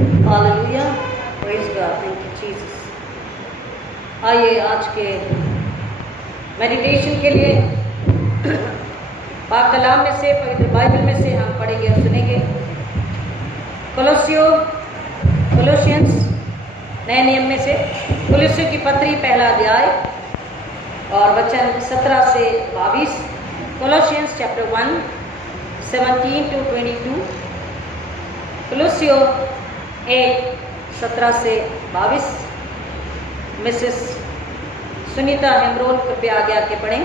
Hallelujah, praise God, thank you Jesus. आइए आज के मेडिटेशन के लिए पाक कलाम में से, पवित्र बाइबल में से हम पढ़ेंगे और सुनेंगे। कोलोसियंस नए नियम में से कोलोसियों की पत्री पहला अध्याय और वचन 17 से 22। कोलोसियंस चैप्टर 1 17 to 22। कोलोसियों 1 17 से 22। मिसेस सुनीता हेम्ब्रोन कृपया आगे आके पढ़ें।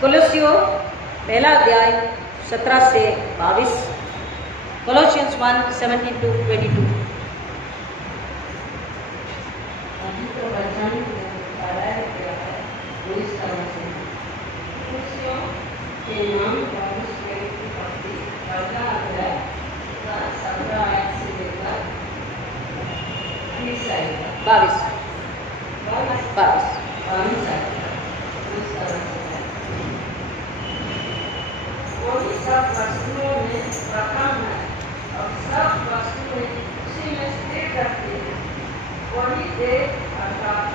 कोलोसियों पहला अध्याय 17 से 22। कोलोसियंस 1 17 to 22। अभी तो वचन पढ़ाया गया है वो इस तरह से, खुशियों के नाम पर ईश्वर की भक्ति पहला अध्याय 17 आयत से लेकर 20 आयत तक। 22 आयत इस तरह से है। वही सब वस्तुओं में प्रथम है और सब वस्तुएं उसी में स्थिर रहती हैं। वही देह अर्थात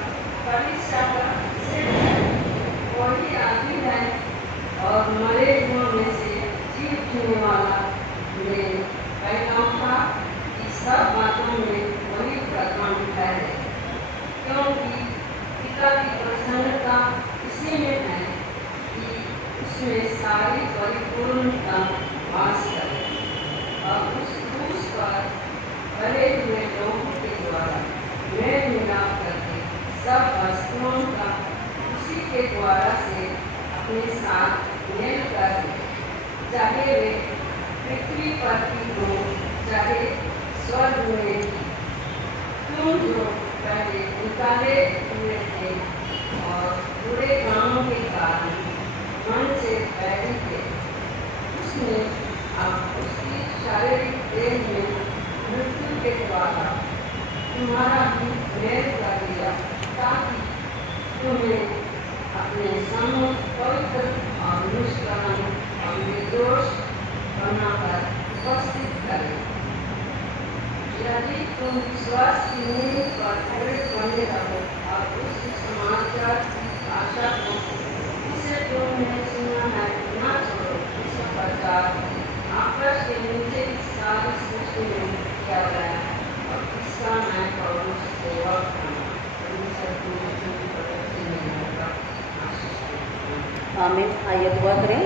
कलीसिया का सिर है। वही आदि है और मरे हुओं में से जीव जीने वाला में पहला था कि सब बातों में वही प्रथम है, क्योंकि पिता की प्रसन्नता इसी में है कि उसमें सारी परिपूर्णता वास करे और उस क्रूस पर भरे हुए लोगों के द्वारा मेल मिलाप करके सब वस्तुओं का उसी के द्वारा से अपने साथ मेल कर दे, चाहे वे पृथ्वी पर की हो चाहे स्वर्ग में की। तुम जो पहले निकाले हुए थे और बुरे कामों के कारण मन से बैरी थे, उसने अब उसकी शारीरिक देह में मृत्यु के द्वारा तुम्हारा भी मेल कर दिया, ताकि तुम्हें अपने सम्मुख पवित्र और निष्कलंक और निर्दोष बनाकर उपस्थित करे। यदि तुम विश्वास की नींव पर दृढ़ बने रहो और उस समाचार की आशा को जिसे तुमने सुना है न छोड़ो, इस प्रकार आकाश के नीचे की सारी सृष्टि में किया गया है और इसका मैं पौलुस सेवक हूँ। आमीन। आइए दुआ करें।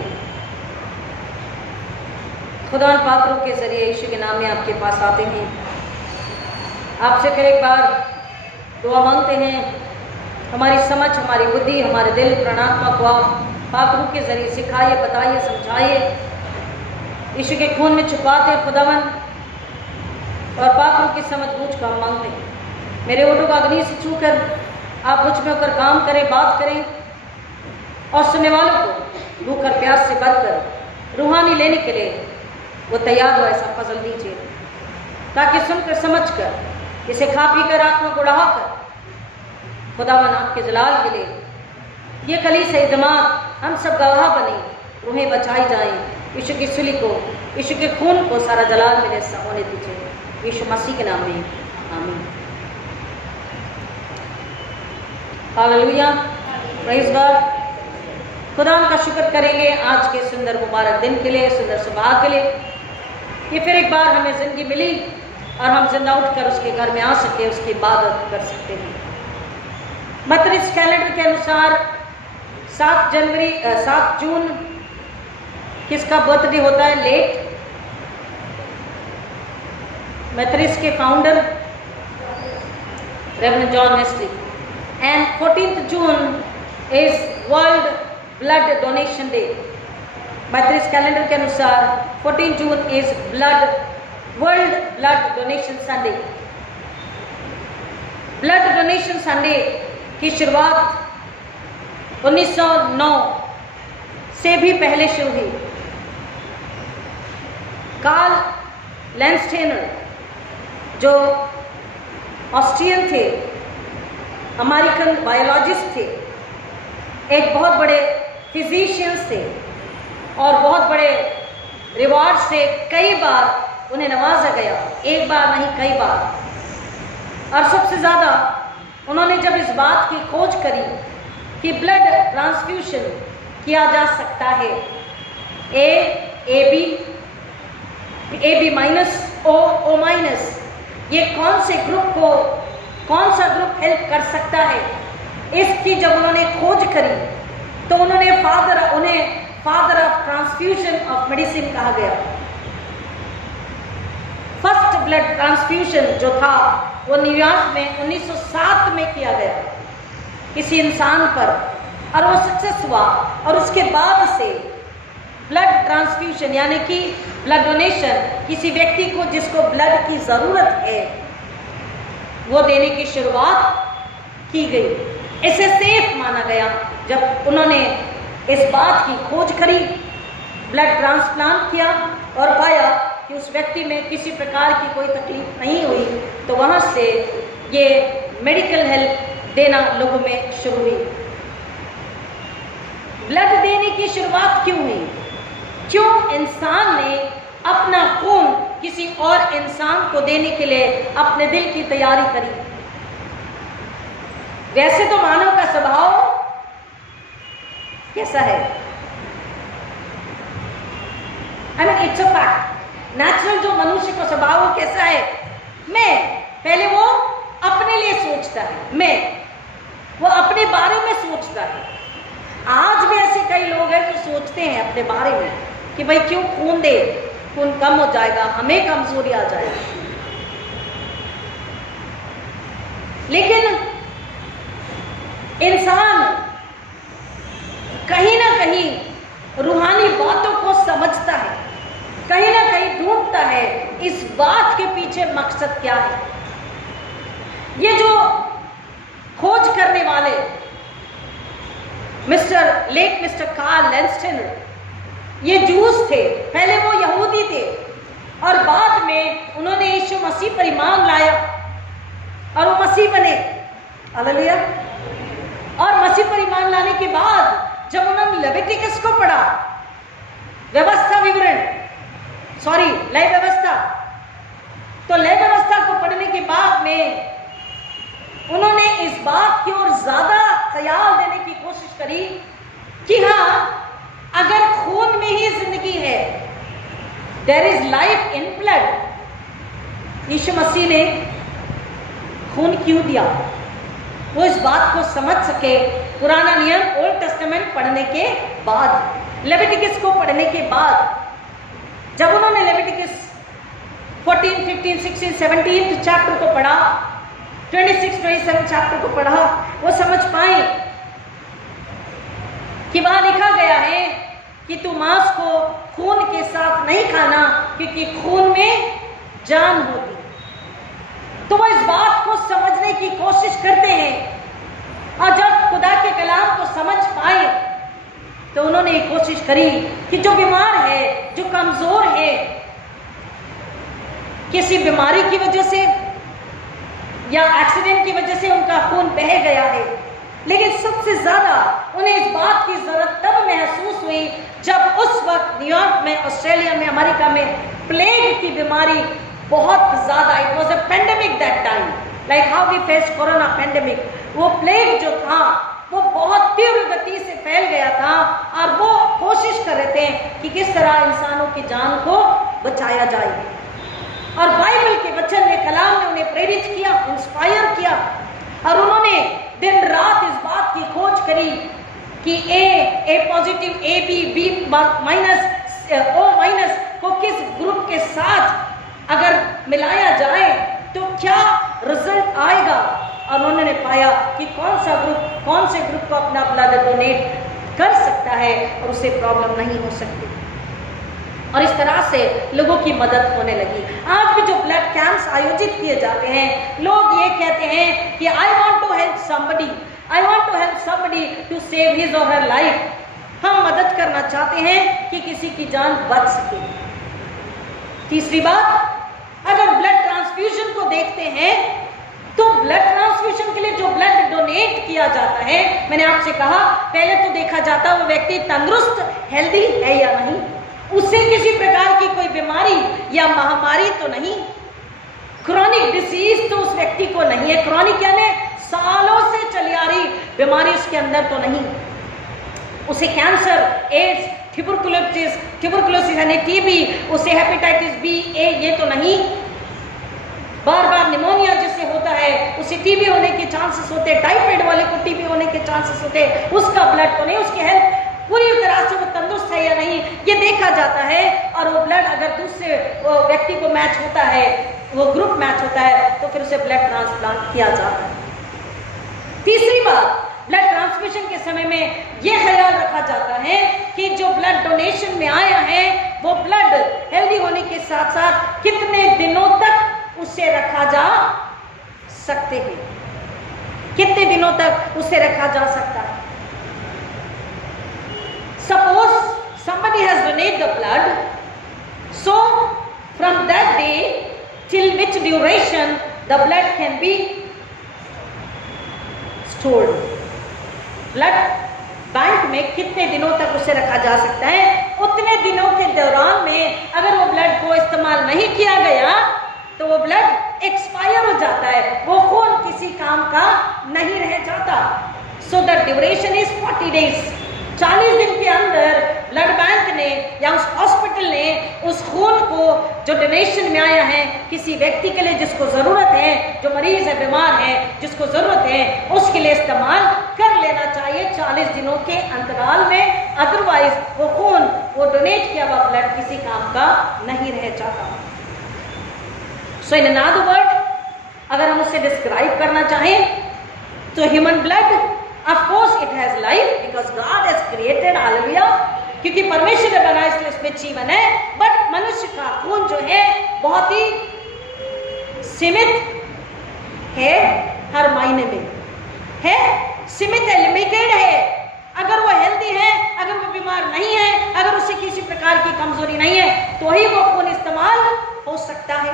खुदा पात्रों के जरिए यीशु के नाम में आपके पास आते हैं, आपसे फिर एक बार दुआ मांगते हैं। हमारी समझ, हमारी बुद्धि, हमारे दिल, प्राणात्मा को आप पात्रों के जरिए सिखाइए, बताइए, समझाइए, यीशु के खून में छुपाते हैं खुदावन, और पात्रों की समझ बूझ का हम मांगते हैं। मेरे ओठों का अग्नि से छूकर आप मुझ में होकर काम करें, बात करें, और सुनने वालों को भूख और प्यास से भरकर रूहानी लेने के लिए वो तैयार हो, ऐसा फजल दीजिए, ताकि सुनकर समझकर इसे खा पी कर आत्मा को बढ़ाकर खुदावन आपके जलाल के लिए ये कलीसिया इज्तिमात हम सब गवाह बने, रूहें बचाई जाएं, यीशु की सूली को, यीशु के खून को सारा जलाल मेरे होने दीजिए, यीशु मसीह के नाम में आमीन। Hallelujah, praise God. खुदा का शुक्र करेंगे आज के सुंदर मुबारक दिन के लिए, सुंदर सुबह के लिए। ये फिर एक बार हमें जिंदगी मिली और हम जिंदा उठकर उसके घर में आ सके, उसकी इबादत कर सकते हैं। मत्रिस कैलेंडर के अनुसार 7 जून किसका बर्थडे होता है? लेट मेथोडिस्ट के founder reverend John Wesley. And 14th June is world blood donation day. Methodist calendar के अनुसार 14 June is world blood donation Sunday. Blood donation Sunday की शुरुआत 1909 से भी पहले शुरू हुई। कार्ल लैंडस्टेनर जो ऑस्ट्रियन थे, अमेरिकन बायोलॉजिस्ट थे, एक बहुत बड़े फिजिशियंस थे और बहुत बड़े रिवार्ड से कई बार उन्हें नवाजा गया, एक बार नहीं कई बार। और सबसे ज़्यादा उन्होंने जब इस बात की खोज करी कि ब्लड ट्रांसफ्यूशन किया जा सकता है, A B minus, O minus, ये कौन सा ग्रुप हेल्प कर सकता है, इसकी जब उन्होंने खोज करी तो उन्हें father of transfusion of medicine कहा गया। फर्स्ट ब्लड ट्रांसफ्यूजन जो था वो न्यूयॉर्क में 1907 में किया गया किसी इंसान पर, और वो सक्सेस हुआ। और उसके बाद से ब्लड ट्रांसफ्यूजन यानी कि ब्लड डोनेशन, किसी व्यक्ति को जिसको ब्लड की ज़रूरत है वो देने की शुरुआत की गई। इसे सेफ माना गया जब उन्होंने इस बात की खोज करी, ब्लड ट्रांसप्लांट किया और पाया कि उस व्यक्ति में किसी प्रकार की कोई तकलीफ नहीं हुई, तो वहाँ से ये मेडिकल हेल्प देना लोगों में शुरू हुई। ब्लड देने की शुरुआत क्यों हुई? क्यों इंसान ने अपना खून किसी और इंसान को देने के लिए अपने दिल की तैयारी करी? वैसे तो मानव का स्वभाव कैसा है? I mean it's a fact, natural जो मनुष्य का स्वभाव वो कैसा है? पहले वो अपने लिए सोचता है, वो अपने बारे में सोचता है। आज भी ऐसे कई लोग हैं जो सोचते हैं अपने बारे में कि भाई क्यों खून दे, खून कम हो जाएगा, हमें कमजोरी आ जाएगी। लेकिन इंसान कहीं ना कहीं रूहानी बातों को समझता है, कहीं ना कहीं ढूंढता है इस बात के पीछे मकसद क्या है। ये जो खोज करने वाले मिस्टर कार्ल लैंगस्टन, ये जूस थे, पहले वो यहूदी थे और बाद में उन्होंने यीशु मसीह पर ईमान लाया और वो मसीह बने। हालेलुया। और मसीह पर ईमान लाने के बाद जब उन्होंने लेविटिकस को पढ़ा, व्यवस्था विवरण, लय व्यवस्था, तो लय व्यवस्था को पढ़ने के बाद में उन्होंने इस बात की ओर ज्यादा ख्याल देने की कोशिश करी कि हाँ, अगर खून में ही जिंदगी है, there is life in blood. यीशु मसीह ने खून क्यों दिया? वो इस बात को समझ सके। पुराना नियम ओल्ड टेस्टामेंट पढ़ने के बाद, लेविटिकस को पढ़ने के बाद, जब उन्होंने लेविटिकस 14, 15, 16, 17 चैप्टर को पढ़ा, 26, 27 चैप्टर को पढ़ा, वो समझ पाए कि वहां लिखा गया है कि तू मांस को खून के साथ नहीं खाना, क्योंकि खून में जान होगी। तो वो इस बात को समझने की कोशिश करते हैं और जब खुदा के कलाम को समझ पाए तो उन्होंने एक कोशिश करी कि जो बीमार है, जो कमजोर है, किसी बीमारी की वजह से या एक्सीडेंट की वजह से उनका खून बह गया है, लेकिन सबसे ज्यादा उन्हें इस बात की जरूरत तब महसूस हुई जब उस वक्त न्यूयॉर्क में, ऑस्ट्रेलिया में, अमेरिका में प्लेग की बीमारी बहुत ज्यादा, it was a pandemic that time, like how we face corona pandemic. वो प्लेग जो था वो बहुत तीव्र गति से फैल गया था और वो कोशिश कर रहे थे कि किस तरह इंसानों की जान को बचाया जाए। और बाइबल के वचन ने, कलाम ने उन्हें प्रेरित किया, इंस्पायर किया और उन्होंने दिन रात इस बात की खोज करी कि A positive, B minus, O minus को किस ग्रुप के साथ अगर मिलाया जाए तो क्या रिजल्ट आएगा। और उन्होंने पाया कि कौन से ग्रुप को अपना ब्लड डोनेट कर सकता है और उसे प्रॉब्लम नहीं हो सकती। और इस तरह से लोगों की मदद होने लगी। आज भी जो ब्लड कैंप्स आयोजित किए जाते हैं, लोग ये कहते हैं कि I want to help somebody to save his or her life. हम मदद करना चाहते हैं कि किसी की जान बच सके। तीसरी बात, अगर ब्लड ट्रांसफ्यूजन को देखते हैं तो ब्लड ट्रांसफ्यूजन के लिए जो ब्लड डोनेट किया जाता है, मैंने आपसे कहा पहले तो देखा जाता है वो व्यक्ति तंदुरुस्त, हेल्दी है या नहीं। उसे किसी प्रकार की कोई बीमारी या महामारी तो नहीं, क्रॉनिक डिसीज तो उस व्यक्ति को नहीं है। क्रॉनिक यानी सालों से चली आ रही बीमारी उसके अंदर तो नहीं, उसे कैंसर, एड्स, ट्यूबरकुलोसिस यानी टीबी, उसे हेपेटाइटिस बी, ए ये तो नहीं, बार बार निमोनिया जिससे होता है उसे टीबी होने के चांसेस होते हैं, टाइफाइड वाले को टीबी होने के चांसेस होते हैं, उसका ब्लड तो नहीं, उसकी हेल्थ पूरी तरह से वो तंदुरुस्त है या नहीं ये देखा जाता है। और वो ब्लड अगर दूसरे व्यक्ति को मैच होता है, वो ग्रुप मैच होता है, तो फिर उसे ब्लड ट्रांसप्लांट किया जाता है। तीसरी बात, ब्लड ट्रांसफ्यूजन के समय में यह ख्याल रखा जाता है कि जो ब्लड डोनेशन में आया है वो ब्लड हेल्दी होने के साथ साथ कितने दिनों तक उसे रखा जा सकते हैं, कितने दिनों तक उसे रखा जा सकता है। Suppose somebody has donated the blood, so from that day till which duration the blood can be stored? Blood bank में कितने दिनों तक उसे रखा जा सकता है? उतने दिनों के दौरान में अगर वो ब्लड को इस्तेमाल नहीं किया गया तो वो ब्लड एक्सपायर हो जाता है, वो खून किसी काम का नहीं रह जाता। So the duration is 40 days. 40 दिन के अंदर ब्लड बैंक ने या उस हॉस्पिटल ने उस खून को जो डोनेशन में आया है किसी व्यक्ति के लिए जिसको ज़रूरत है, जो मरीज है, बीमार है, जिसको ज़रूरत है, उसके लिए इस्तेमाल कर लेना चाहिए 40 दिनों के अंतराल में। अदरवाइज वो खून, वो डोनेट किया हुआ ब्लड किसी काम का नहीं रह जाता। सो इन अनदर वर्ड, अगर हम उसे डिस्क्राइब करना चाहें तो human blood of course it has life because God has created, hallelujah, क्योंकि परमेश्वर ने बनाया इसलिए उसमें जीवन है। बट मनुष्य का खून जो है बहुत ही सीमित है, हर मायने में है, सीमित है, लिमिटेड है। अगर वो हेल्दी है, अगर वो बीमार नहीं है, अगर उसे किसी प्रकार की कमजोरी नहीं है तो ही वो खून इस्तेमाल हो सकता है।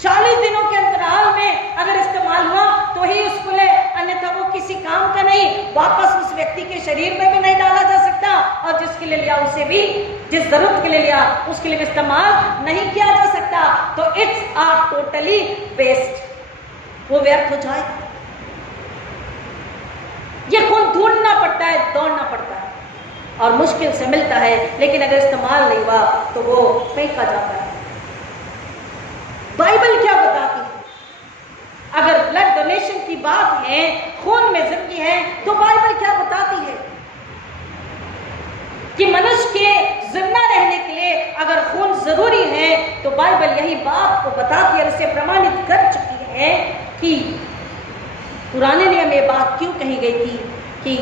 40 दिनों के अंतराल में अगर इस्तेमाल हुआ तो ही उसको ले, अन्यथा वो किसी काम का नहीं, वापस उस व्यक्ति के शरीर में भी नहीं डाला जा सकता, और जिसके लिए लिया उसे भी, जिस जरूरत के लिए लिया उसके लिए इस्तेमाल नहीं किया जा सकता। तो इट्स आ टोटली वेस्ट, वो व्यर्थ हो जाएगा। ये खून ढूंढना पड़ता है, दौड़ना पड़ता है और मुश्किल से मिलता है, लेकिन अगर इस्तेमाल नहीं हुआ तो वो फेंका जाता है। बाइबल क्या बताती है? अगर ब्लड डोनेशन की बात है, खून में जिंदगी है, तो बाइबल क्या बताती है कि मनुष्य के जिंदा रहने के लिए अगर खून जरूरी है तो बाइबल यही बात को बताती है, इसे प्रमाणित कर चुकी है कि पुराने नियम में बात क्यों कही गई थी कि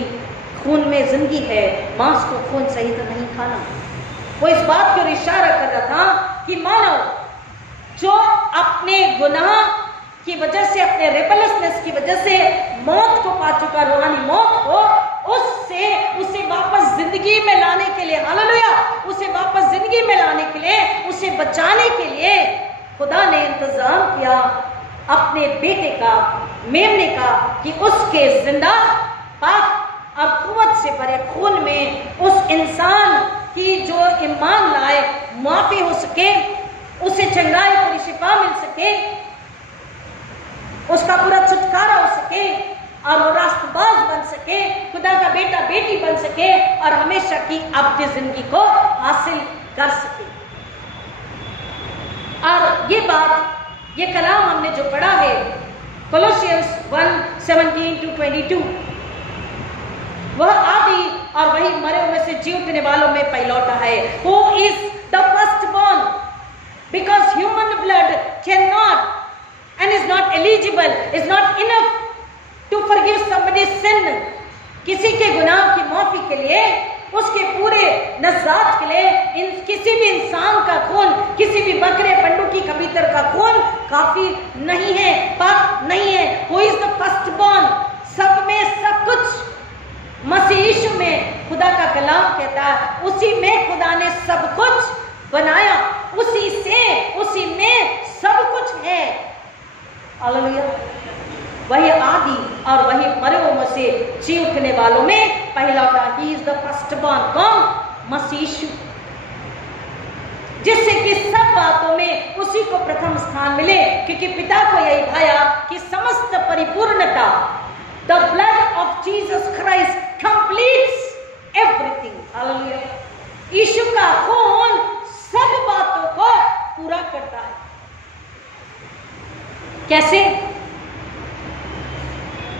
खून में जिंदगी है, मांस को खून सहित नहीं खाना। वो इस बात की ओर इशारा कर रहा था कि मानव जो अपने गुनाह की वजह से, अपने रेबलियसनेस की वजह से मौत को पा चुका, रूहानी मौत को, उसे वापस जिंदगी में लाने के लिए, हालेलुया, उसे वापस जिंदगी में लाने के लिए, उसे बचाने के लिए खुदा ने इंतजाम किया अपने बेटे का, मेमने का, कि उसके जिंदा पाक और कुव्वत से भरे खून में उस इंसान की जो ईमान लाए माफी हो सके, उसे चंगाई, पूरी शिफा मिल सके, उसका पूरा छुटकारा हो सके और वो रास्तबाज बन सके, खुदा का बेटा बेटी बन सके और हमेशा की अब्दी जिंदगी को हासिल कर सके। और ये बात, ये कलाम हमने जो पढ़ा है कोलोसियंस 1:17-22, वह आदि और वही मरे हुए से जी उठने वालों में पहलौटा है। Who is the firstborn? Because human blood cannot and is not eligible, is not enough to forgive somebody's sin. किसी के गुनाह की माफी के लिए, उसके पूरे नजात के लिए किसी भी इंसान का खून, किसी भी बकरे, पंडुकी, कबूतर का खून काफी नहीं है, पाक नहीं है। Who is the firstborn? सब में सब कुछ मसीह यीशु में, खुदा का कलाम कहता है उसी में खुदा ने सब कुछ बनाया, उसी में सब कुछ है। हालेलुया। वही आदि और वही मरे हुओं में से जी उठने वालों में पहला था। He is the first born. कौन? मसीह यीशु। जिससे कि सब बातों में उसी को प्रथम स्थान मिले, क्योंकि पिता को यही भाया कि समस्त परिपूर्णता, the blood of Jesus Christ completes everything. Hallelujah. यीशु का खून सब बातों को पूरा करता है। कैसे?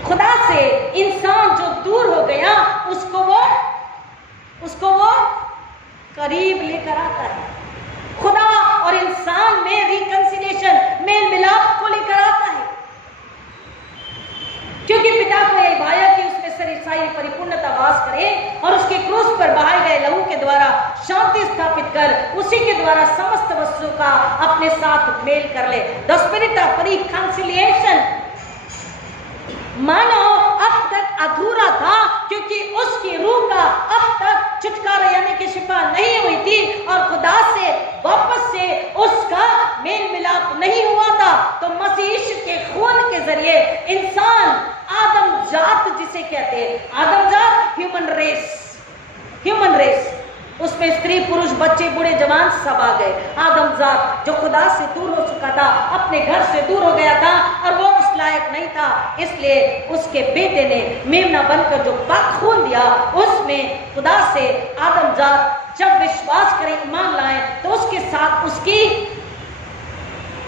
खुदा से इंसान जो दूर हो गया उसको वो करीब लेकर आता है। खुदा और इंसान में रिकंसिलिएशन, मेल मिलाप को लेकर आता है, क्योंकि पिता को यह भाया कि उसमें सारी परिपूर्णता वास करे और उसके क्रूस पर बहाए गए लहू के द्वारा शांति स्थापित कर उसी के द्वारा समस्त वस्तुओं का अपने साथ मेल कर ले। द स्पिरिट ऑफ रिकंसिलिएशन मानो अब तक अधूरा था, क्योंकि उसकी रूह का अब तक छुटकारा यानी कि शिफा नहीं हुई थी और खुदा से वापस से उसका मेल मिलाप नहीं हुआ था। तो मसीह यीशु के खून के जरिए इंसान, आदम जात जिसे कहते हैं, आदम जात ह्यूमन रेस, उसमें स्त्री पुरुष बच्चे बूढ़े जवान सब आ गए। आदम जात जो खुदा से दूर हो चुका था, अपने घर से दूर हो गया था और वो उस लायक नहीं था, इसलिए उसके बेटे ने मेमना बनकर जो पाक खून दिया, उसमें खुदा से आदम जात जब विश्वास करें, ईमान लाएं, तो उसके साथ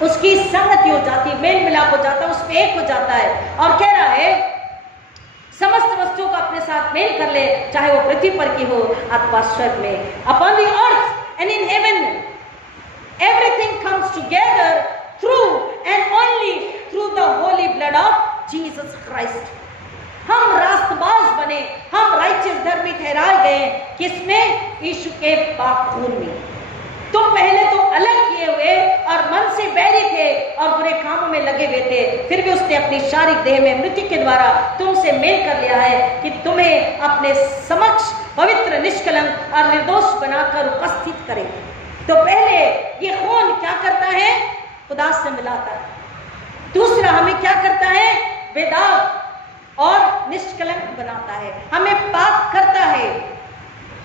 उसकी संगति हो जाती, मेल मिलाप हो जाता, उसमें एक हो जाता है। और कह रहा है समस्त वस्तुओं को अपने साथ मेल कर ले, चाहे वो पृथ्वी पर की हो अथवा स्वर्ग में। Upon the earth and in heaven everything comes together through and only through the holy blood of Jesus Christ. हम रास्तबाज बने, हम राइचियस धर्मी ठहराए गए, किसमें? यीशु के पाक खून में। तुम पहले तो अलग किए हुए और मन से बैरी थे और बुरे कामों में लगे हुए थे, फिर भी उसने अपनी शारीरिक देह में मृत्यु के द्वारा तुमसे मेल कर लिया है कि तुम्हें अपने समक्ष पवित्र, निष्कलंक और निर्दोष बनाकर उपस्थित करे। तो पहले ये खून क्या करता है? खुदा से मिलाता है। दूसरा हमें क्या करता है? बेदाग और निष्कलंक बनाता है, हमें पाक करता है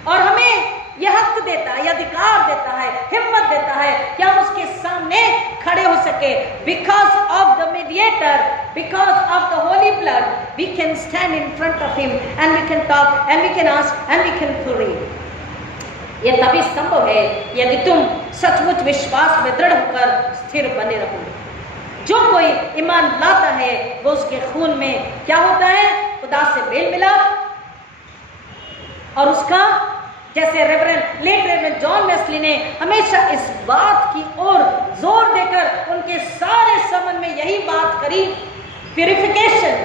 और हमें यह हक देता है, अधिकार देता है, हिम्मत देता है कि हम उसके सामने खड़े हो सके। Because of the mediator, because of the holy blood, we can stand in front of him and we can talk and we can ask and we can pray. यह तभी संभव है यदि तुम सचमुच विश्वास में दृढ़ होकर स्थिर बने रहो। जो कोई ईमान लाता है वो उसके खून में क्या होता है? खुदा से मेल मिलाप, और उसका, जैसे लेट रेवरेंड जॉन वेस्ली ने हमेशा इस बात की ओर जोर देकर उनके सारे समन में यही बात करी, purification,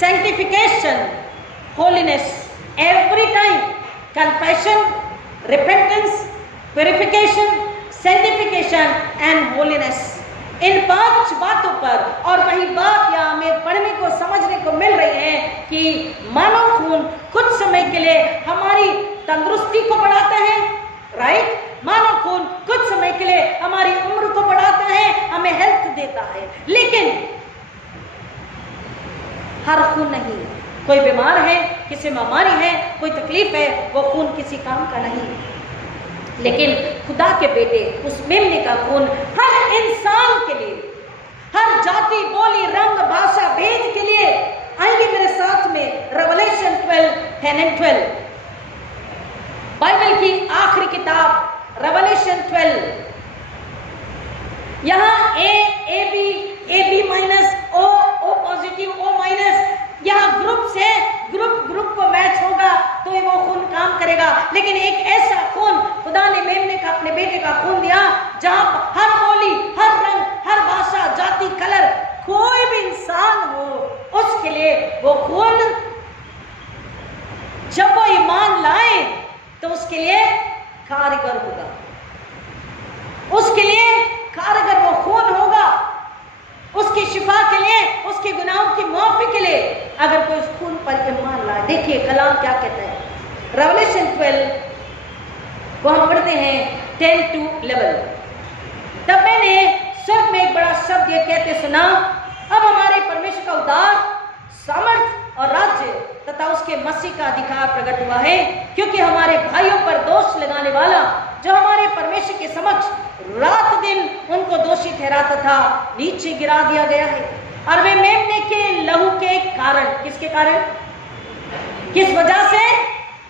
sanctification, holiness, every time confession, repentance, purification, sanctification and holiness. इन 5 बातों पर, और वही बात यहाँ हमें पढ़ने को समझने को मिल रही है कि मानव खून कुछ समय के लिए हमारी तंदुरुस्ती को बढ़ाता है, राइट? मानव खून कुछ समय के लिए हमारी उम्र को बढ़ाता है, हमें हेल्थ देता है, लेकिन हर खून नहीं। कोई बीमार है, किसी बीमारी है, कोई तकलीफ है, वो खून किसी काम का नहीं। लेकिन खुदा के बेटे उस मेमने का खून हर इंसान के लिए, हर जाति, बोली, रंग, भाषा, भेद के लिए। आइए मेरे साथ में रेवलेशन 12:10-12, बाइबल की आखिरी किताब रेवलेशन 12। यहाँ A B minus, O positive, O minus, यहाँ ग्रुप से ग्रुप को मैच होगा तो वो खून काम करेगा। लेकिन एक ऐसा खून खुदा ने मेमने का, अपने बेटे का खून दिया, जहां हर बोली, हर रंग, हर भाषा, जाति, कलर, कोई भी इंसान हो, उसके लिए वो खून, जब वो ईमान लाए तो उसके लिए कारगर होगा, उसके लिए कारगर वो खून होगा, उसकी शिफा के लिए, उसके गुनाहों की माफी के लिए, अगर कोई उस खून पर ईमान लाए। देखिए कलाम क्या कहता है, रेवलेशन 12 को हम पढ़ते हैं 10-11। तब मैंने स्वर्ग में एक बड़ा शब्द ये कहते सुना, अब हमारे परमेश्वर का उद्धार, सामर्थ और राज्य तथा उसके मसीह का अधिकार प्रकट हुआ है, क्योंकि हमारे भाइयों पर दोष लगाने वाला जो हमारे परमेश्वर के समक्ष रात दिन उनको दोषी ठहराता था, नीचे गिरा दिया गया है। और वे मेमने के लहू के कारण, किसके कारण, किस वजह से?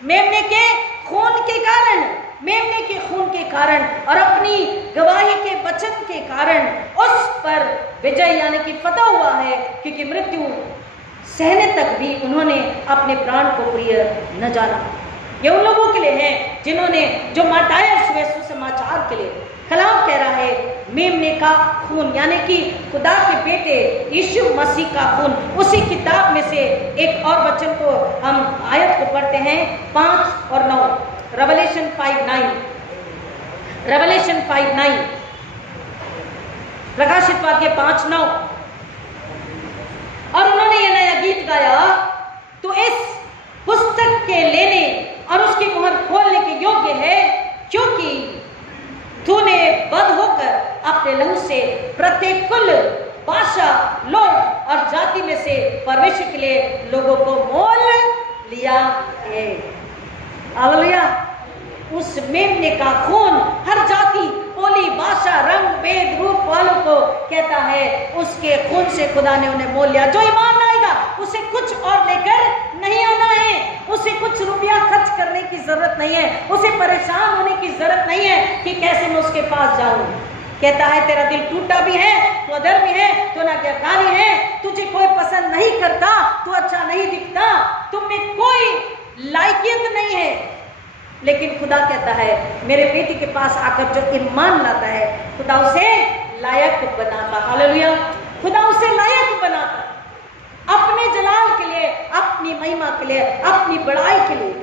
मेमने के खून के कारण, मेमने के खून के कारण और अपनी गवाही के वचन के कारण उस पर विजय यानी कि फतह हुआ है, क्योंकि मृत्यु सहने तक भी उन्होंने अपने प्राण को प्रिय न जाना। ये उन लोगों के लिए है जिन्होंने, जो मार्टायर्स हुए सुसमाचार के लिए। कलाम कह रहा है मेमने का खून यानी कि खुदा के बेटे यीशु मसीह का खून। उसी किताब में से एक और वचन को हम आयत को पढ़ते हैं 5 और 9, रेवलेशन 5:9, रेवलेशन 5:9, प्रकाशित वाक्य 5:9। और उन्होंने ये नया गीत गाया, तो इस पुस्तक के लेने और उसकी मुहर खोलने के योग्य है, क्योंकि तूने बद होकर अपने लहू से प्रत्येक कुल, भाषा, लोग और जाति में से परमेश्वर के लिए लोगों को मोल लिया है। हालेलुया। उस मेमने का खून हर जाति, बोली, भाषा, रंग, भेद, रूप वालों को कहता है उसके खून से खुदा ने उन्हें मोल लिया। जो ईमान आएगा उसे कुछ और लेकर नहीं आना है, उसे कुछ रुपया खर्च करने की जरूरत नहीं है, उसे परेशान होने की जरूरत नहीं है कि कैसे मैं उसके पास जाऊं। कहता है तेरा दिल टूटा भी है, तू अधर्मी है, तू नाज्ञाकारी है, तुझे कोई पसंद नहीं करता, तू अच्छा नहीं दिखता, तुम में कोई लायकियत नहीं है, लेकिन खुदा कहता है मेरे बेटी के पास आकर जो ईमान लाता है खुदा उसे लायक बनाता। हालेलुया। खुदा उसे लायक बनाता अपने जलाल के लिए, अपनी महिमा के लिए, अपनी बड़ाई के लिए।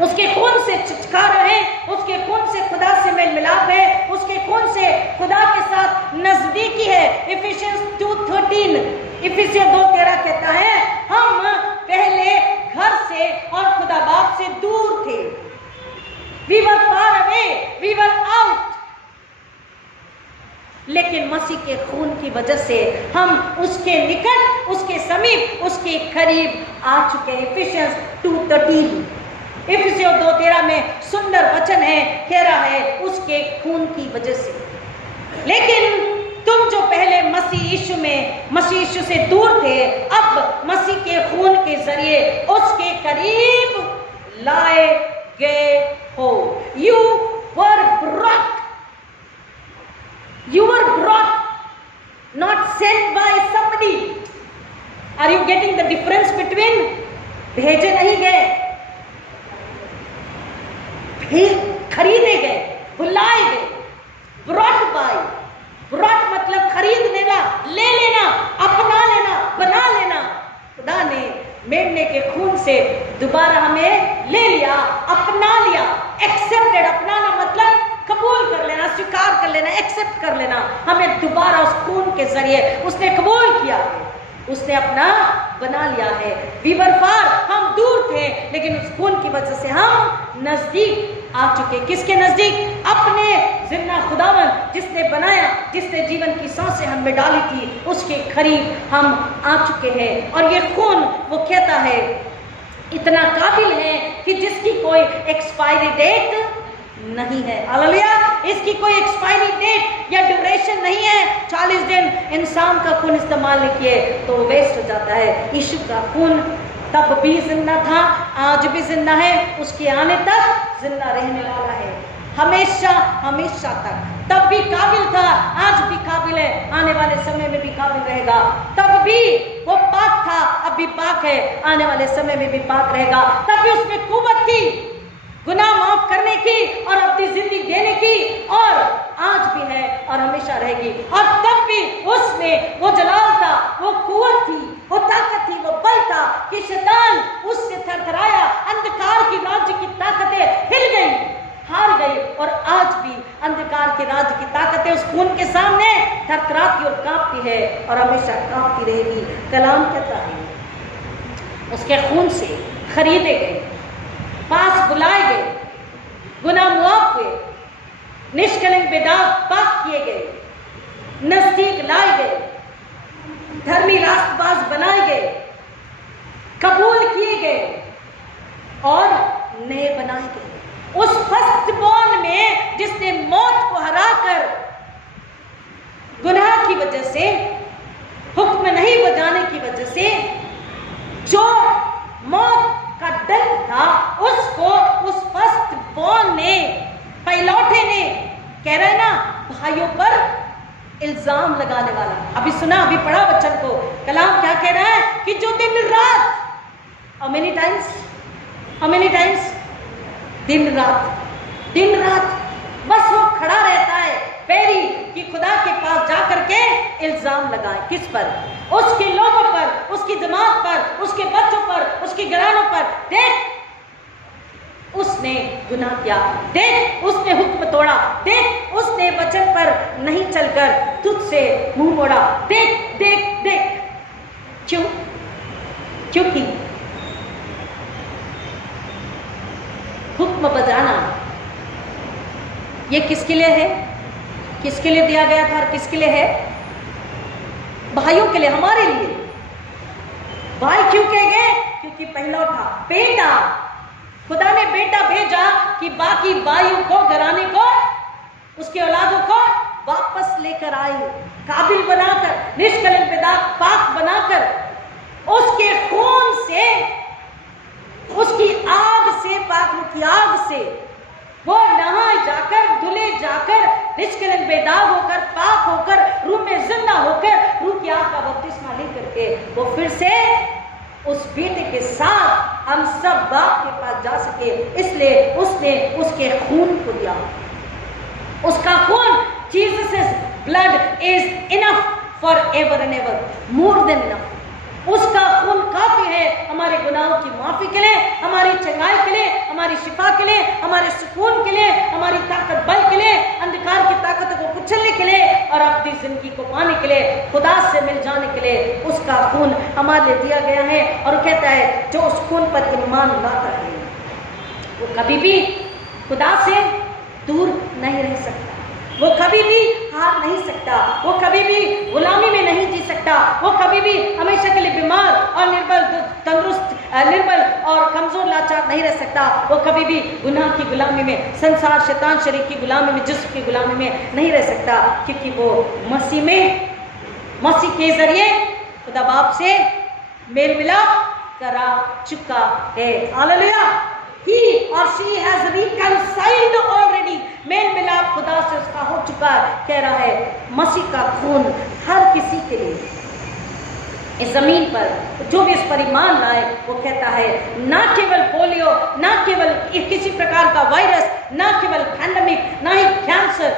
उसके खून से छुटकारा है, उसके खून से खुदा से मेल मिलाप है, उसके खून से खुदा के साथ नजदीकी है। इफिसियंस 2:13, इफिसियों 2:13 कहता है हम पहले घर से और खुदा बाप से दूर थे। We were far away, we were out. लेकिन मसीह के खून की वजह से हम उसके निकट, उसके समीप, उसके करीब आ चुके हैं। इफिसियंस 2:13, इफिसियों 2:13 में सुंदर वचन है, कह रहा है उसके खून की वजह से। लेकिन तुम जो पहले मसीह यीशु से दूर थे, अब मसीह के खून के जरिए उसके करीब लाए गए हो। You were brought, not sent by somebody. Are you getting the difference between? भेजे नहीं गए, खरीदे गए, बुलाए गए। Brought by, brought मतलब खरीद लेना, ले लेना, अपना लेना, बना लेना। खुदा ने मेमने के खून से दोबारा हमें ले लिया, अपना लिया। एक्सेप्टेड, अपनाना मतलब कबूल कर लेना, स्वीकार कर लेना, एक्सेप्ट कर लेना। हमें दोबारा उस खून के जरिए उसने कबूल किया, उसने अपना बना लिया है। वी वर फार, हम दूर थे, लेकिन उस खून की वजह से हम नजदीक आ चुके। किसके नजदीक? अपने जिंदा खुदावन जिसने बनाया, जिसने जीवन की सांसें हम में डाली थी, उसके करीब हम आ चुके हैं। और ये खून, वो कहता है, इतना काबिल है कि जिसकी कोई एक्सपायरी डेट नहीं है। हालेलुया। इसकी कोई एक्सपायरी डेट या ड्यूरेशन नहीं है। 40 दिन इंसान का खून इस्तेमाल नहीं किए तो वेस्ट हो जाता है। यीशु का खून तब भी जिंदा था, आज भी जिंदा है, उसके आने तक जिंदा रहने वाला है, हमेशा हमेशा तक। तब भी काबिल था, आज भी काबिल है, आने वाले समय में भी काबिल रहेगा। तब भी वो पाक था, अब भी पाक है, आने वाले समय में भी पाक रहेगा। तब भी उसमें कुव्वत थी गुनाह माफ करने की और अपनी जिंदगी देने की, और आज भी है और हमेशा रहेगी। और तब भी उसमें वो जलाल था, वो कुव्वत थी, वो ताकत थी, वो बल था कि शैतान उससे थरथराया। अंधकार की राज्य की ताकतें हिल गई, हार गई, और आज भी अंधकार के राज्य की ताकतें उस खून के सामने थरथराती और कांपती है और हमेशा कांपती रहेगी। कलाम कहता है उसके खून से खरीदे गए, पास बुलाए गए, गुनाह मुआफ हुए, निष्कलंक बेदाग पाक किए गए, नजदीक लाए गए, धर्मी रास्तबाज बनाए गए, कबूल किए गए और नए बनाए गए। उस फर्स्ट बॉर्न में जिसने मौत को हराकर गुनाह की वजह से, हुक्म नहीं बजाने की वजह से जो मौत का डर था, उसको उस फर्स्ट बॉर्न ने, पहलौठे ने, कह रहे ना, भाइयों पर इल्जाम लगाने वाला। अभी सुना, अभी पढ़ा बच्चन को, कलाम क्या कह रहा है कि जो दिन रात, how many times, दिन रात बस वो खड़ा रहता है पैरी कि खुदा के पास जाकर के इल्जाम लगाए। किस पर? उसके लोगों पर, उसकी जमात पर, उसके बच्चों पर, उसकी घरानों पर। देख उसने गुनाह किया, देख उसने हुक्म तोड़ा, देख उसने वचन पर नहीं चलकर तुझसे मुंह मोड़ा। देख देख देख, क्यों? क्योंकि हुक्म बजाना ये किसके लिए है? किसके लिए दिया गया था और किसके लिए है? भाइयों के लिए, हमारे लिए। भाई क्यों कह गए? क्योंकि पहला था बेटा, खुदा ने बेटा भेजा कि बाकी भाइयों को, घराने को, उसके औलादों को वापस लेकर आए, काबिल बनाकर, निष्कलंक बेदाग पाक बनाकर, उसके खून से, उसकी आग से, पाक की आग से वो नहाए जाकर, धुले जाकर, निष्कलंक बेदाग होकर, पाक होकर, रूह में जिंदा होकर, रूह की आग का बपतिस्मा लेकर के वो फिर से उस बेटे के साथ हम सब बाप के पास जा सके। इसलिए उसने उसके खून को दिया। उसका खून, Jesus blood is enough for ever and ever, more than enough. उसका खून काफी है हमारे गुनाहों की माफी के लिए, हमारी चंगाई के लिए, हमारी शिफा के लिए, हमारे सुकून के लिए, हमारी ताकत बल के लिए, अंधकार की ताकतों को कुचलने के लिए और अपनी जिंदगी को पाने के लिए, खुदा से मिल जाने के लिए उसका खून हमारे लिए दिया गया है। और कहता है जो उस खून पर ईमान लाता है वो कभी भी खुदा से दूर नहीं रह सकता, वो कभी भी हार नहीं सकता, वो कभी भी गुलामी में नहीं जी सकता, वो कभी भी हमेशा के लिए बीमार और निर्बल, तंदुरुस्त, निर्बल और कमजोर, लाचार नहीं रह सकता। वो कभी भी गुनाह की गुलामी में, संसार, शैतान, शरीर की गुलामी में, जिस्म की गुलामी में नहीं रह सकता, क्योंकि वो मसीह में, मसीह के जरिए खुदा बाप से मेल मिलाप करा चुका है। Hallelujah. He or she has reconciled already, मेल मिलाप खुदा से उसका हो चुका है। कह रहा है मसीह का खून हर किसी के लिए इस जमीन पर जो भी इस पर ईमान लाए, वो कहता है ना केवल पोलियो, ना केवल किसी प्रकार का वायरस, ना केवल पैंडेमिक, ना ही कैंसर,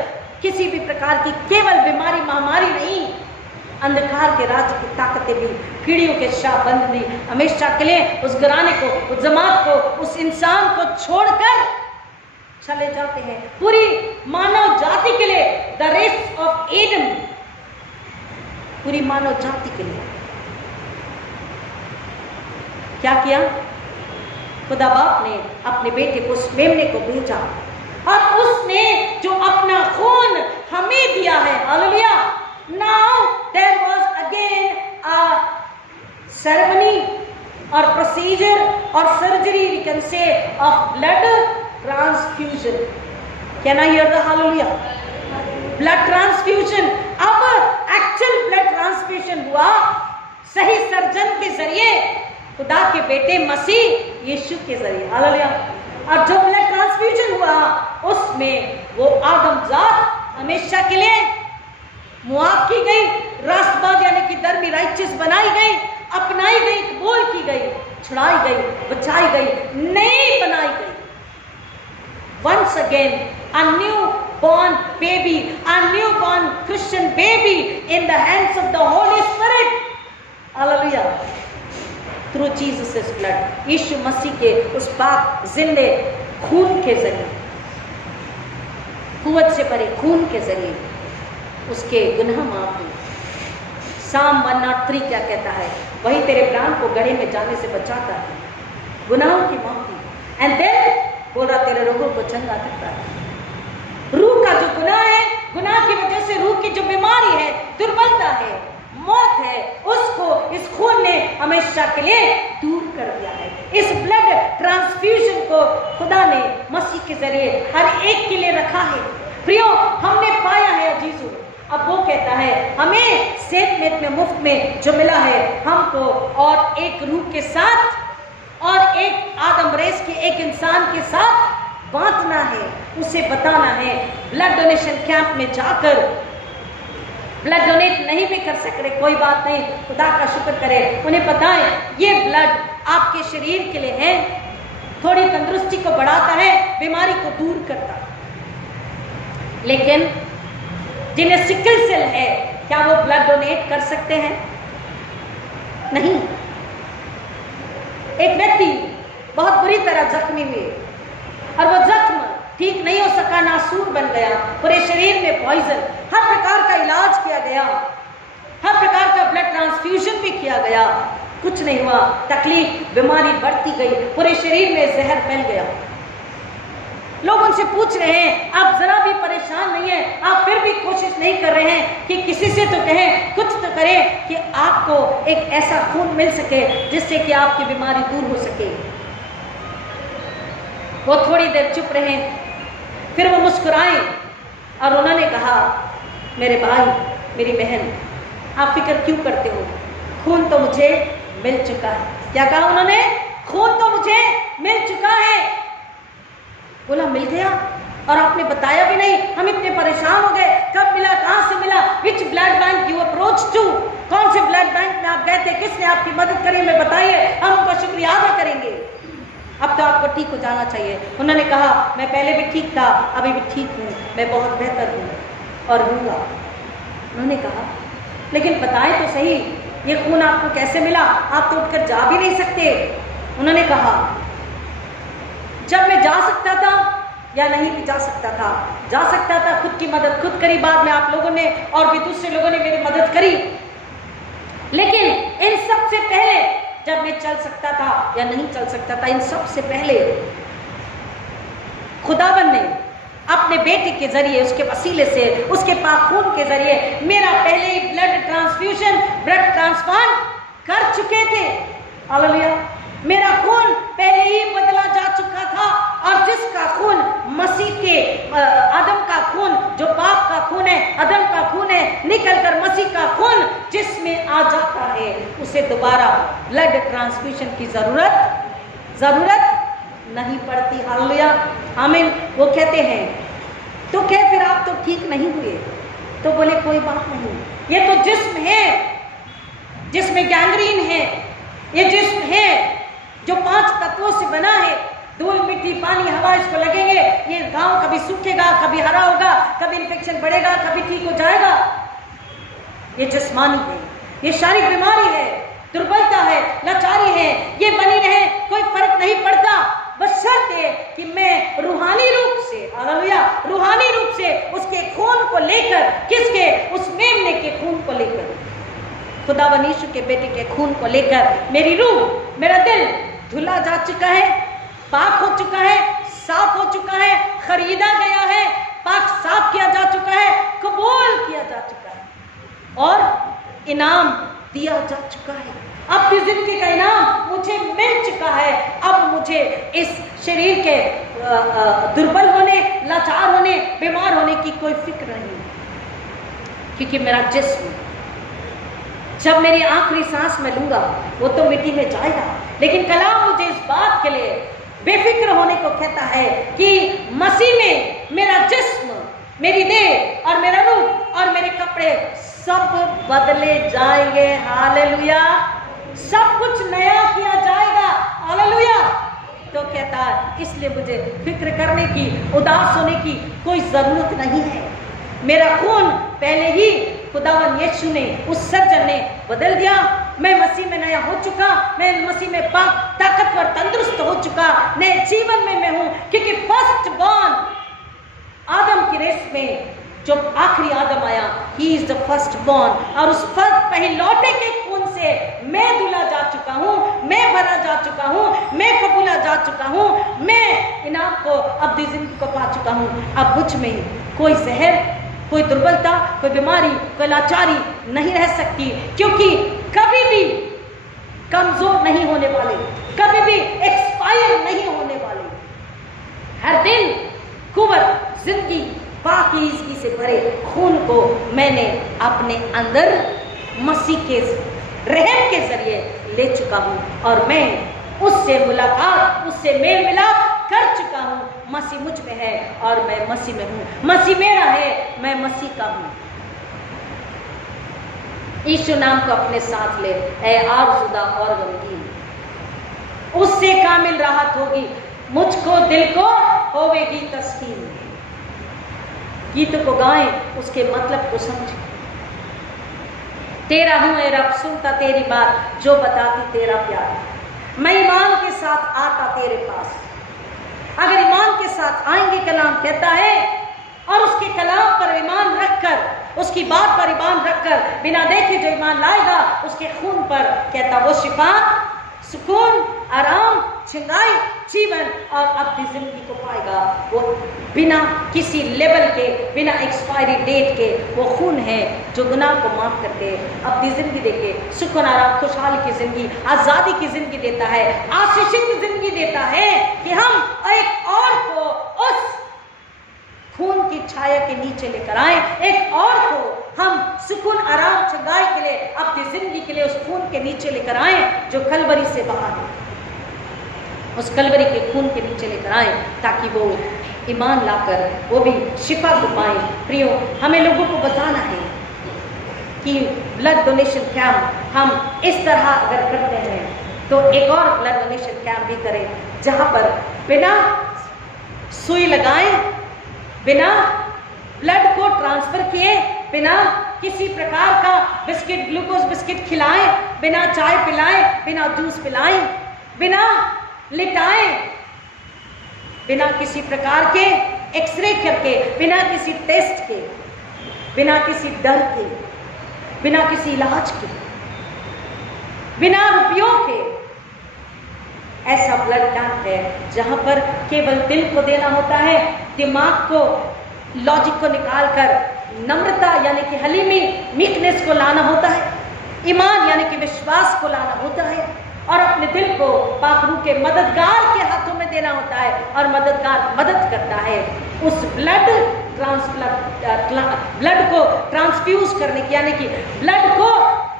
किसी भी प्रकार की केवल बीमारी, महामारी नहीं, अंधकार के राज्य की ताकतें भी, पीढ़ियों के शाह बंद भी हमेशा के लिए उस घराने को, उस जमात को, उस इंसान को छोड़कर चले जाते हैं। पूरी मानव जाति के लिए, द रेस ऑफ एडम, पूरी मानव जाति के लिए क्या किया? खुदा बाप ने अपने बेटे को, उस मेमने को भेजा और उसने जो अपना खून हमें दिया है। Hallelujah. Now there was again a ceremony or procedure or surgery, we can say, of blood transfusion. Can I hear the hallelujah? Blood transfusion. अब actual blood transfusion हुआ सही सर्जन के जरिए, खुदा के बेटे मसीह यीशु के जरिए। हालेलुया। और जो ब्लड ट्रांसफ्यूजन हुआ उसमें वो आदमजात हमेशा के लिए मुआफ की गई, रास्तबाज यानी कि धर्मी, राइचियस बनाई गई, अपनाई गई, कबूल की गई, छुड़ाई गई, बचाई गई, नई बनाई गई। Once again a new born baby, a new born Christian baby in the hands of the Holy Spirit. Hallelujah. Through Jesus' blood, यीशु मसीह के उस पाक जिंदे खून के जरिए, कुव्वत से भरे खून के जरिए उसके गुनाह माफ हुए। साम 103 क्या कहता है? वही तेरे प्राण को गड्ढे में जाने से बचाता है, गुनाहों की माफी, एंड देन बोला तेरे रोगों को चंगा करता है। रूह का जो गुनाह है, गुनाह की वजह से रूह की जो बीमारी है, दुर्बलता है, मौत है, उसको इस खून ने हमेशा के लिए दूर कर दिया है। इस ब्लड ट्रांसफ्यूजन को खुदा ने मसीह के जरिए हर एक के लिए रखा है। प्रियो, हमने पाया है अजीजों, अब वो कहता है हमें सेवमेत में मुफ्त में जो मिला है हमको और एक रूह के साथ और एक आदम रेस के एक इंसान के साथ बांटना है, उसे बताना है। ब्लड डोनेशन कैंप में जाकर ब्लड डोनेट नहीं भी कर सक रहे, कोई बात नहीं, खुदा का शुक्र करें, उन्हें बताएं ये ब्लड आपके शरीर के लिए है, थोड़ी तंदुरुस्ती को बढ़ाता है, बीमारी को दूर करता है। लेकिन जिन्हें सिकल सेल है क्या वो ब्लड डोनेट कर सकते हैं? नहीं। एक व्यक्ति बहुत बुरी तरह जख्मी हुए और वो जख्म ठीक नहीं हो सका, नासूर बन गया, पूरे शरीर में पॉइजन, हर प्रकार का इलाज किया गया, हर प्रकार का ब्लड ट्रांसफ्यूजन भी किया गया, कुछ नहीं हुआ, तकलीफ बीमारी बढ़ती गई, पूरे शरीर में जहर फैल गया। लोग उनसे पूछ रहे हैं आप जरा भी परेशान नहीं है, आप फिर भी कोशिश नहीं कर रहे हैं कि किसी से तो कहें, कुछ तो करें कि आपको एक ऐसा खून मिल सके जिससे कि आपकी बीमारी दूर हो सके। वो थोड़ी देर चुप रहे, फिर वो मुस्कुराए और उन्होंने कहा मेरे भाई मेरी बहन आप फिक्र क्यों करते हो, खून तो मुझे मिल चुका है। क्या कहा उन्होंने? खून तो मुझे मिल चुका है। बोला मिल गया और आपने बताया भी नहीं, हम इतने परेशान हो गए, कब मिला, कहां से मिला, which blood bank you approach to, कौन से ब्लड बैंक में आप गए थे, किसने आपकी मदद करी, हमें बताइए, हम उनका शुक्रिया अदा करेंगे, अब तो आपको ठीक हो जाना चाहिए। उन्होंने कहा मैं पहले भी ठीक था, अभी भी ठीक हूँ, मैं बहुत बेहतर हूँ और हूँगा। उन्होंने कहा लेकिन बताएं तो सही ये खून आपको कैसे मिला, आप तो उठकर जा भी नहीं सकते। उन्होंने कहा जब मैं जा सकता था या नहीं भी जा सकता था, खुद की मदद खुद करी, बाद में आप लोगों ने और भी दूसरे लोगों ने मेरी मदद करी, लेकिन इन सबसे पहले जब मैं चल सकता था या नहीं चल सकता था, इन सबसे पहले खुदावन ने अपने बेटे के जरिए, उसके वसीले से, उसके पाक खून के जरिए मेरा पहले ही ब्लड ट्रांसफ्यूजन, ब्लड ट्रांसप्लांट कर चुके थे। हालेलुया। मेरा खून पहले ही बदला जा चुका था और जिसका खून मसीह के आदम का खून जो पाप का खून है, आदम का खून है, निकलकर मसीह का खून जिसमें आ जाता है, उसे दोबारा ब्लड ट्रांसफ्यूजन की जरूरत नहीं पड़ती। हालेलुया, आमीन। वो कहते हैं तो क्या फिर आप तो ठीक नहीं हुए? तो बोले कोई बात नहीं, ये तो जिस्म है, जिसमें गैंग्रीन है, ये जिस्म है जो 5 तत्वों से बना है, धूल मिट्टी पानी हवा इसको लगेंगे, ये गांव कभी सूखेगा, कभी हरा होगा, कभी इन्फेक्शन बढ़ेगा, कभी ठीक हो जाएगा। ये जिस्मानी है, ये शारीरिक बीमारी है, दुर्बलता है, लाचारी है, ये बनी रहे, कोई फर्क नहीं पड़ता, बशर्ते कि मैं रूहानी रूप से, हालेलुया, रूहानी रूप से उसके खून को लेकर, किसके? उस मेमने के खून को लेकर, खुदावन यीशु के बेटे के खून को लेकर मेरी रूह, मेरा दिल धुला जा चुका है, पाक हो चुका है, साफ हो चुका है, खरीदा गया है, पाक साफ किया जा चुका है, कबूल किया जा चुका है और इनाम दिया जा चुका है। अब की जिंदगी का इनाम मुझे मिल चुका है। अब मुझे इस शरीर के दुर्बल होने, लाचार होने, बीमार होने की कोई फिक्र नहीं, क्योंकि मेरा जिस्म जब मेरी आखिरी सांस में लूंगा वो तो मिट्टी में जाएगा, लेकिन कलाम मुझे इस बात के लिए बेफिक्र होने को कहता है कि मसीह में मेरा जिस्म, मेरी देह और मेरा रूह और मेरे कपड़े सब बदले जाएंगे। हालेलुया, सब कुछ नया किया जाएगा। हालेलुया। तो कहता है इसलिए मुझे फिक्र करने की, उदास होने की कोई जरूरत नहीं है। मेरा खून पहले ही खुदावन यीशु ने, उस सर्जन ने बदल दिया। मैं मसीह में नया हो चुका, मैं मसीह में पाक, ताकतवर, तंदुरुस्त हो चुका, नए जीवन में मैं हूं, क्योंकि फर्स्ट बॉर्न आदम की रेस में जो आखिरी आदम आया, he is the first born, और उस फर्स्ट पहलौठे के खून से मैं धुला जा चुका हूं, मैं भरा जा चुका हूं, मैं कबूला जा चुका हूं, मैं इनाम को, अब्दी जिंदगी को पा चुका हूं। अब मुझ में कोई जहर, कोई दुर्बलता, कोई बीमारी, कोई लाचारी नहीं रह सकती, क्योंकि कभी भी कमजोर नहीं होने वाले, कभी भी एक्सपायर नहीं होने वाले। हर दिन कुव्वत जिंदगी पाकीज़गी से भरे खून को मैंने अपने अंदर मसीह के रहम के जरिए ले चुका हूँ और मैं उससे मुलाकात, उससे मेल मिलाप कर चुका हूँ। मसीह मुझ में है और मैं मसीह में हूँ। मसीह मेरा है, मैं मसीह का हूँ। यीशु नाम को अपने साथ ले, ऐ आरज़ुदा और गमगीन, उससे कामिल राहत होगी, मुझको दिल को होवेगी तस्कीन। गीत को गाएं, उसके मतलब को समझें। तेरा हूं ए रब, सुनता तेरी बात, जो बताती तेरा प्यार। मैं ईमान के साथ आता तेरे पास। अगर ईमान के साथ आएंगे, कलाम कहता है, और उसके कलाम पर ईमान रखकर, उसकी बात पर ईमान रखकर बिना देखे जो ईमान लाएगा, उसके खून पर कहता वो शिफा, सुकून, आराम, चंगाई, जीवन और अपनी जिंदगी को पाएगा। वो बिना किसी लेवल के, बिना एक्सपायरी डेट के वो खून है जो गुनाह को माफ करके अपनी जिंदगी देके सुकून, आराम, खुशहाली की जिंदगी, आज़ादी की जिंदगी देता है, आशीषित जिंदगी देता है कि हम एक और को उस खून की छाया के नीचे लेकर आए, एक और को हम सुकून, आराम, चंगाई के लिए, अपनी जिंदगी के लिए उस खून के नीचे लेकर आए जो कलवरी से बाहर है। उस कलवरी के खून के नीचे लेकर आए ताकि वो ईमान लाकर वो भी शिफा को पाए। प्रियो, हमें लोगों को बताना है कि ब्लड डोनेशन कैंप हम इस तरह अगर करते हैं तो एक और ब्लड डोनेशन कैंप भी करें जहाँ पर बिना सुई लगाए, बिना ब्लड को ट्रांसफर किए, बिना किसी प्रकार का बिस्किट, ग्लूकोज बिस्किट खिलाएं, बिना चाय पिलाएं, बिना जूस पिलाएं, बिना लिटाएं, बिना किसी प्रकार के एक्सरे करके, बिना किसी टेस्ट के, बिना किसी डर के, बिना किसी इलाज के, बिना रुपयों के। ऐसा ब्लड कैंप है जहां पर केवल दिल को देना होता है, दिमाग को, लॉजिक को निकालकर नम्रता यानी कि हलीमी, मीकनेस को लाना होता है, ईमान यानी कि विश्वास को लाना होता है और अपने दिल को पाखरू के मददगार के हाथों में देना होता है और मददगार मदद करता है उस ब्लड को ट्रांसफ्यूज करने की, यानी कि ब्लड को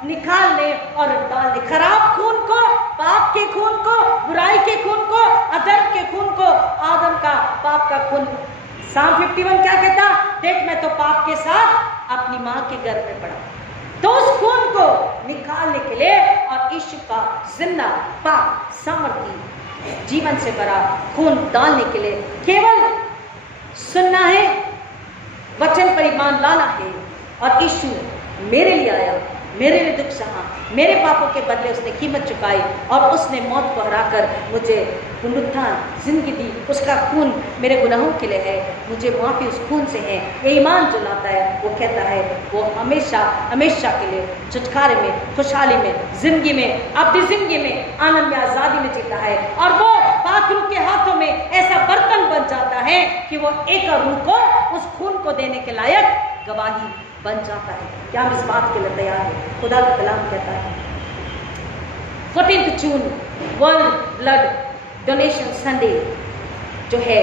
निकालने और डालने, खराब खून को, पाप के खून को, बुराई के खून को, अधर्म के खून को, आदम का पाप का खून। साम 51 क्या कहता? देख मैं तो पाप के साथ अपनी माँ के गर्भ में पड़ा। तो उस खून को निकालने के लिए और यीशु का जिंदा, पाक, सामर्थी, जीवन से भरा खून डालने के लिए केवल सुनना है, वचन पर ईमान लाना है और यीशु मेरे लिए आया, मेरे लिए दुख सहा, मेरे पापों के बदले उसने कीमत चुकाई और उसने मौत को हराकर मुझे पुनरुत्थान, जिंदगी दी। उसका खून मेरे गुनाहों के लिए है, मुझे माफ़ी उस खून से है। ये ईमान जो लाता है वो कहता है वो हमेशा हमेशा के लिए छुटकारे में, खुशहाली में, जिंदगी में, अपनी जिंदगी में आनंद में, आज़ादी में जीता है और वो पाखरू के हाथों में ऐसा बर्तन बन जाता है कि वो एक रूह को, उस खून को देने के लायक गवाही बन जाता है। क्या हम इस बात के लिए तैयार हैं? खुदा का कलाम कहता है 14 June world blood donation Sunday जो है,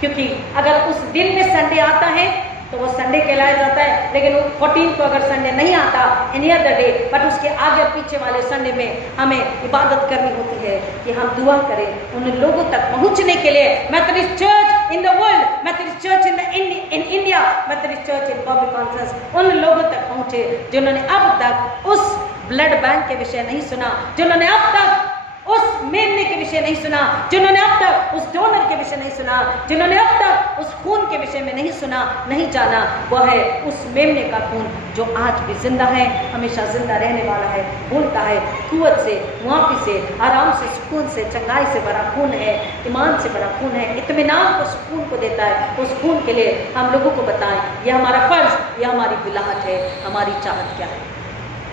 क्योंकि अगर उस दिन में संडे आता है तो वो संडे कहलाया जाता है, लेकिन 14 को अगर संडे नहीं आता एनी अदर डे, बट उसके आगे पीछे वाले संडे में हमें इबादत करनी होती है कि हम दुआ करें उन लोगों तक पहुंचने के लिए। Methodist church in the world, Methodist church in India, Methodist church in Bombay conference, उन लोगों तक पहुंचे जिन्होंने अब तक उस ब्लड बैंक के विषय नहीं सुना, जिन्होंने अब तक उस मेमने के विषय नहीं सुना, जिन्होंने अब तक उस डोनर के विषय नहीं सुना, जिन्होंने अब तक उस खून के विषय में नहीं सुना, नहीं जाना, वह है उस मेमने का खून जो आज भी जिंदा है, हमेशा जिंदा रहने वाला है, बोलता है, कुव्वत से, मुआफी से, आराम से, सुकून से, चंगाई से भरा खून है, ईमान से भरा खून है, इत्मीनान को, सुकून को देता है। उस खून के लिए हम लोगों को बताएं, यह हमारा फर्ज, यह हमारी बिलाहट है, हमारी चाहत क्या है।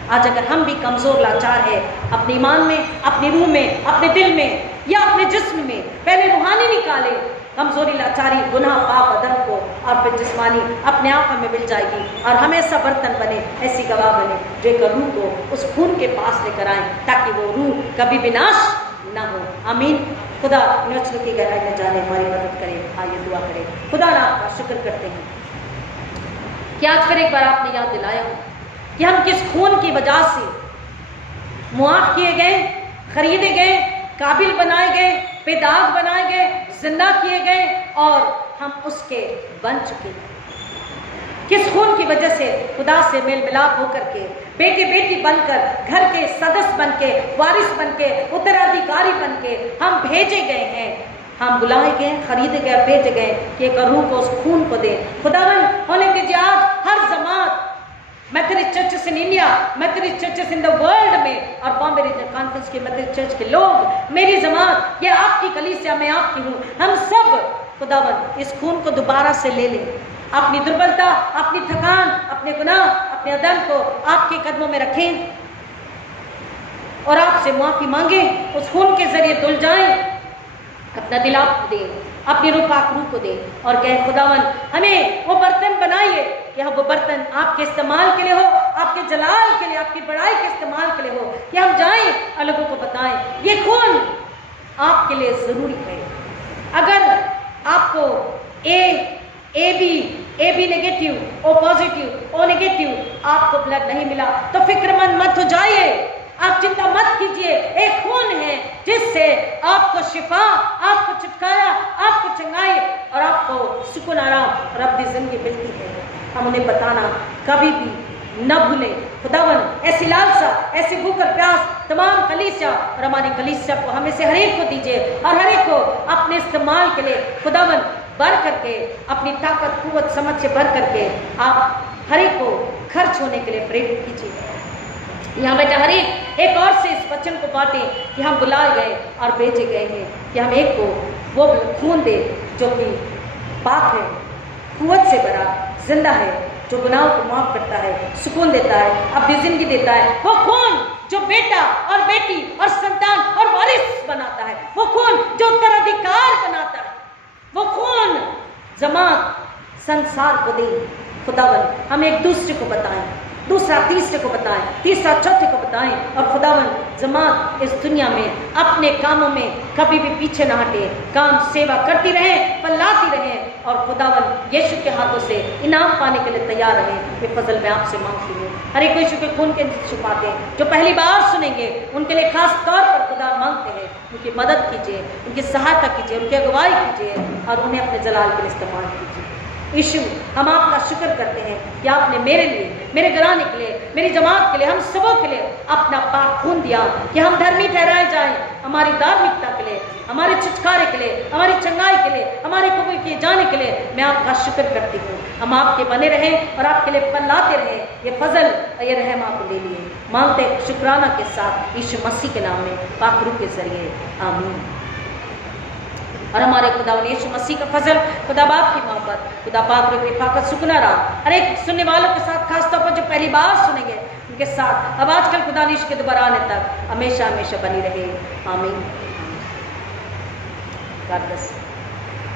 आज अगर हम भी कमज़ोर, लाचार है अपने ईमान में, अपनी रूह में, अपने दिल में या अपने जिस्म में, पहले रूहानी निकाले कमज़ोरी, लाचारी, गुनाह, पाप, अधर्म को, और फिर जिस्मानी अपने आप हमें मिल जाएगी और हम ऐसा बर्तन बने, ऐसी गवाह बने जो एक रूह को उस खून के पास लेकर आए ताकि वो रूह कभी विनाश ना हो। आमीन। खुदा नस्ल की गहराई में जाने हमारी मदद करे। आइए दुआ करें। खुदा ना आपका शुक्र करते हैं कि आज फिर एक बार आपने याद दिलाया कि हम किस खून की वजह से मुआफ किए गए, खरीदे गए, काबिल बनाए गए, बेदाग बनाए गए, जिंदा किए गए और हम उसके बन चुके। किस खून की वजह से खुदा से मेल मिलाप होकर के बेटे बेटी बनकर, घर के सदस्य बनके, वारिस बनके, उत्तराधिकारी बनके हम भेजे गए हैं, हम बुलाए गए, खरीदे गए, भेजे गए कि एक रूह को उस खून को दे। खुदावन होने दीजिए आज हर जमात Methodist churches in India, Methodist churches in the world में और बॉम्बे रीजनल कॉन्फ्रेंस के मेथोडिस्ट चर्च के लोग, मेरी जमात, ये आपकी कलीसिया, मैं आपकी हूँ, हम सब खुदावन इस खून को दोबारा से ले लें। अपनी दुर्बलता, अपनी थकान, अपने गुनाह, अपने अदम को आपके कदमों में रखें और आपसे माफी मांगे, उस खून के जरिए धुल जाएं, अपना दिल आपको दें, अपनी रूह पाक रूह को दें और कहें खुदावन हमें वो बर्तन बनाइए कि हम वो बर्तन आपके इस्तेमाल के लिए हो, आपके जलाल के लिए, आपकी बड़ाई के इस्तेमाल के लिए हो, कि हम जाएं और लोगों को बताएं ये खून आपके लिए जरूरी है। अगर आपको A B negative, O positive, O negative आपको ब्लड नहीं मिला तो फिक्रमंद मत हो जाइए, आप चिंता मत कीजिए। एक खून है जिससे आपको शिफा, आपको छुटकारा, आपको चंगाई और आपको सुकून, आराम और अपनी जिंदगी मिलती है। हम उन्हें बताना कभी भी न भूलें। खुदावन ऐसी लालसा, ऐसी भूख और प्यास तमाम कलीसिया और हमारी कलीसिया को हमें से हर एक को दीजिए और हर एक को अपने इस्तेमाल के लिए खुदावन भर करके, अपनी ताकत, कुव्वत, समझ से भर करके आप हर एक को खर्च होने के लिए प्रेरित कीजिए। यहाँ बेटा हर एक और से इस वचन को बांटे कि हम बुलाए गए और भेजे गए हैं, कि हम एक को वो खून दे जो कि पाक है, कुव्वत से भरा, जिंदा है, जो गुनाहों को माफ करता है, सुकून देता है, अपनी जिंदगी देता है। वो खून जो बेटा और बेटी और संतान और वारिस बनाता है, वो खून जो उत्तराधिकार बनाता है, वो खून जमात संसार को दे। खुदावन हम एक दूसरे को बताएं, दूसरा तीसरे को बताएं, तीसरा चौथे को बताएं और खुदावन जमात इस दुनिया में अपने कामों में कभी भी पीछे ना हटे, काम सेवा करती रहे, फैलाती रहे और खुदावन यीशु के हाथों से इनाम पाने के लिए तैयार रहे। ये फजल मैं आपसे मांगती हूँ। हर एक यीशु के खून के छुपाते हैं जो पहली बार सुनेंगे उनके लिए खास तौर पर खुदा मांगते हैं, उनकी मदद कीजिए, उनकी सहायता कीजिए, उनकी अगुवाई कीजिए और उन्हें अपने जलाल के लिए इस्तेमाल कीजिए। यीशु हम आपका शुक्र करते हैं कि आपने मेरे लिए, मेरे घराने के लिए, मेरी जमात के लिए, हम सबों के लिए अपना पाक खून दिया कि हम धर्मी ठहराए जाएं, हमारी धार्मिकता के लिए, हमारे छुटकारे के लिए, हमारी चंगाई के लिए, हमारे कबूल किए जाने के लिए मैं आपका शुक्र करती हूँ। हम आपके बने रहें और आपके लिए फैलाते रहें। ये फजल और ये रहम आपको ले लिए मांगते हैं शुक्राना के साथ यीशु मसीह के नाम में पाक रूह के जरिए, आमीन। और हमारे खुदा यीशु मसीह का फजल, खुदा बाप की मोहब्बत, खुदा पाक की फाकत सुकना रहा हर एक सुनने वालों के साथ, खासतौर पर जो पहली बार सुनेंगे उनके साथ अब आजकल खुदा यीशु के दोबारा आने तक हमेशा हमेशा बनी रहे, आमीन। God bless।